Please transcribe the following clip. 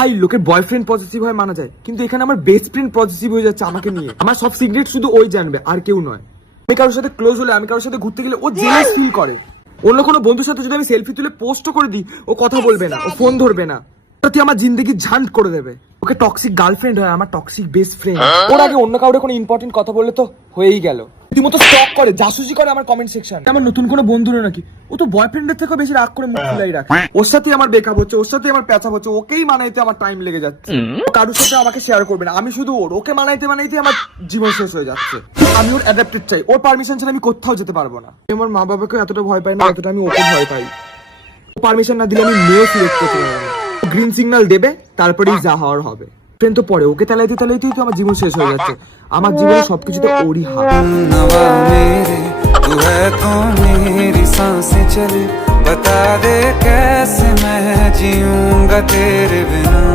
ভাই লোকের boyfriend positive হয় মানা যায়, কিন্তু এখানে আমার বেস্ট ফ্রেন্ড পজিটিভ হয়ে যাচ্ছে আমাকে নিয়ে। আমার সব সিক্রেট শুধু ওই জানবে, আর কেউ নয়। আমি কারোর সাথে ক্লোজ হলে, আমি কারোর সাথে ঘুরতে গেলে ও জেলাস ফিল করে। অন্য কোনো বন্ধুর সাথে যদি আমি সেলফি তুলে পোস্টও করে দিই, ও কথা বলবে না, ও ফোন ধরবে না। তুই আমার জিন্দগি ঝান্ড করে দেবে। ওকে টক্সিক গার্লফ্রেন্ড হয়, আমার টক্সিক বেস্ট ফ্রেন্ড। ওর আগে অন্য কাউরে কোনো ইম্পর্টেন্ট কথা বললে তো হয়েই গেল। রীতিমতো স্টক করে, জাসুসি করে আমার কমেন্ট সেকশন। আমার নতুন কোনো বন্ধু হলো নাকি, ও তো বয়ফ্রেন্ডের থেকেও বেশি রাগ করে মুখ খুলাই রাখে। ওর সাথে আমার ব্রেকআপ হচ্ছে, ওর সাথে আমার প্যাচা হচ্ছে, ওকেই মানাইতে আমার টাইম লেগে যাচ্ছে। ও কারোর সাথে আমাকে শেয়ার করবে না, আমি শুধু ওকে মানাইতে মানাইতে আমার জীবন শেষ হয়ে যাচ্ছে। আমি ওর অ্যাডাপ্টেড চাই, ওর পারমিশন ছাড়া আমি কোথাও যেতে পারবো না। আমার মা বাবাকে এতটা ভয় পাই না যতটা আমি ওকে ভয় পাই। পারমিশন না দিলে আমি মেয়েও সিলেক্ট করতে পারবো না। গ্রিন সিগন্যাল দেবে, তারপরেই যা হওয়ার হবে। ট্রেন তো পরে, ওকে তালাইতে তালাইতেই তো আমার জীবন শেষ হয়ে যাচ্ছে। আমার জীবনে সবকিছুতে ওরই হাত। तू है तो मेरी सांसें चले, बता दे कैसे मैं जीऊंगा तेरे बिना।